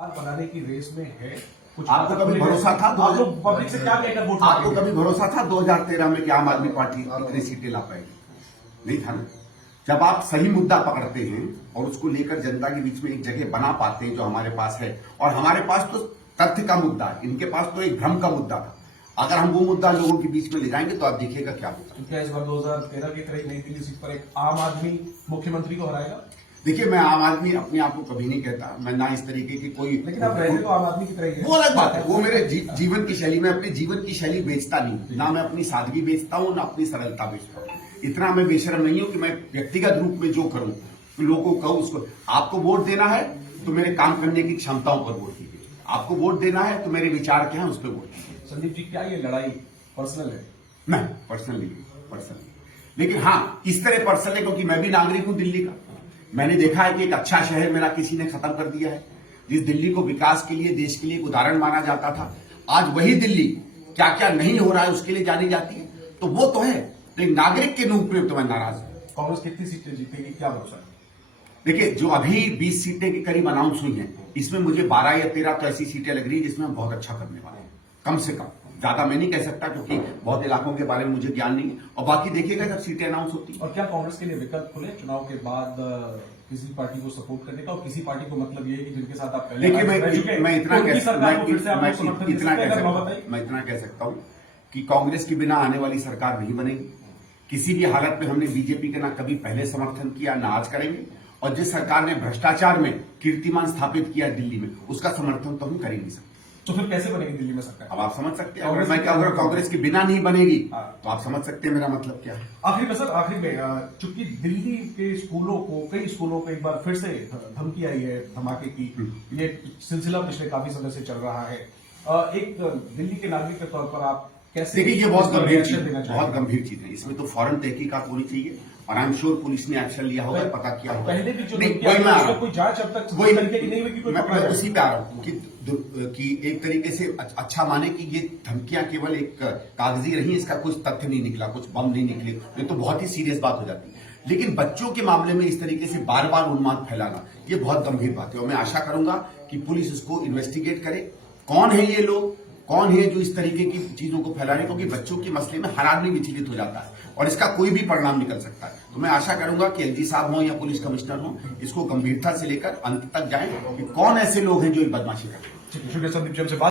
बनाने की रेस में है। कुछ आपको कभी भरोसा था? आप लोग पब्लिक से क्या कहकर वोट आपको मांगेंगे? कभी भरोसा था 2013 में कि आम आदमी पार्टी इतनी सीटें ला पाएगी? नहीं था ना। जब आप सही मुद्दा पकड़ते हैं और उसको लेकर जनता के बीच में एक जगह बना पाते हैं जो हमारे पास है, और हमारे पास तो तथ्य का मुद्दा है, इनके पास तो एक भ्रम का मुद्दा था। अगर हम वो मुद्दा लोगों के बीच में ले जाएंगे तो आप देखिएगा क्या होगा। क्या इस बार 2013 की तरह नई दिल्ली सीट पर एक आम आदमी मुख्यमंत्री को हराएगा? देखिए, मैं आम आदमी अपने आप को कभी नहीं कहता, मैं ना इस तरीके की कोई, लेकिन आप रहते तो आम आदमी की तरह ही हैं। वो अलग बात है, वो मेरे जीवन की शैली, मैं अपनी जीवन की शैली बेचता नहीं, ना मैं अपनी सादगी बेचता हूँ ना अपनी सरलता बेचता हूँ। इतना मैं बेशरम नहीं हूं कि मैं व्यक्तिगत रूप में जो करूं तो लोगों को कहूं उसको। आपको वोट देना है तो मेरे काम करने की क्षमताओं पर वोट दीजिए, आपको वोट देना है तो मेरे विचार क्या है उस पर वोट दीजिए। संदीप जी, क्या ये लड़ाई पर्सनल है? नहीं, पर्सनली, लेकिन हाँ इस तरह पर्सनल है क्योंकि मैं भी नागरिक हूं दिल्ली का। मैंने देखा है कि एक अच्छा शहर मेरा किसी ने खत्म कर दिया है। जिस दिल्ली को विकास के लिए, देश के लिए एक उदाहरण माना जाता था, आज वही दिल्ली क्या क्या नहीं हो रहा है उसके लिए जानी जाती है। तो वो तो है, लेकिन नागरिक के रूप में तो मैं नाराज हूं। कांग्रेस कितनी सीटें जीतेगी, क्या भरोसा है? देखिए, जो अभी 20 सीटें के करीब अनाउंस हुई हैं, इसमें मुझे 12 या 13 तो ऐसी सीटें लग रही है जिसमें हम बहुत अच्छा करने वाले हैं, कम से कम। ज्यादा मैं नहीं कह सकता क्योंकि बहुत इलाकों के बारे में मुझे ज्ञान नहीं है, और बाकी देखिएगा जब सीटें अनाउंस होती। और क्या कांग्रेस के लिए विकल्प खुले चुनाव के बाद किसी पार्टी को सपोर्ट करने का, और किसी पार्टी को मतलब ये है कि जिनके साथ आप पहले देखिए, मैं इतना उनकी सरकार को फिर से आप लोग समर्थन दे सकते हैं? मैं इतना कह सकता हूं कि कांग्रेस के बिना आने वाली सरकार नहीं बनेगी। किसी भी हालत में हमने बीजेपी का ना कभी पहले समर्थन किया ना आज करेंगे, और जिस सरकार ने भ्रष्टाचार में कीर्तिमान स्थापित किया दिल्ली में, उसका समर्थन तो हम कर ही नहीं सकते। तो फिर कैसे बनेगी दिल्ली में सरकार? अब आप समझ सकते हैं, अगर कांग्रेस के बिना नहीं बनेगी तो आप समझ सकते हैं मेरा मतलब क्या है। आखिरी में सर, आखिरी में, चूंकि दिल्ली के स्कूलों को, कई स्कूलों को एक बार फिर से धमकी आई है धमाके की, ये सिलसिला पिछले काफी समय से चल रहा है। एक दिल्ली के नागरिक के तौर पर आप कैसे? देखिए, ये बहुत गंभीर चीज है, इसमें तो फौरन तहकीकात होनी चाहिए, और आई एम श्योर पुलिस ने एक्शन लिया होगा, पता किया होगा। पहले भी जो कोई जांच अब तक वही तरीके की नहीं हुई कि कोई पकड़ा जाए। उसी पे आ रहा हूं कि एक तरीके से अच्छा माने कि ये धमकियां केवल एक कागजी रही, इसका कुछ तथ्य नहीं निकला, कुछ बम नहीं निकले, ये तो बहुत ही सीरियस बात हो जाती है। लेकिन बच्चों के मामले में इस तरीके से बार बार उन्माद फैलाना, ये बहुत गंभीर बात है, और मैं आशा करूंगा कि पुलिस इसको इन्वेस्टिगेट करे। कौन है ये लोग, कौन है जो इस तरीके की चीजों को फैला रहे, क्योंकि बच्चों के मसले में हर आदमी विचलित हो जाता है और इसका कोई भी परिणाम निकल सकता है। तो मैं आशा करूंगा कि एलजी साहब हो या पुलिस कमिश्नर हो, इसको गंभीरता से लेकर अंत तक जाएं कि कौन ऐसे लोग हैं जो बदमाशी करते हैं। शुक्रिया संदीप जी, हमसे बात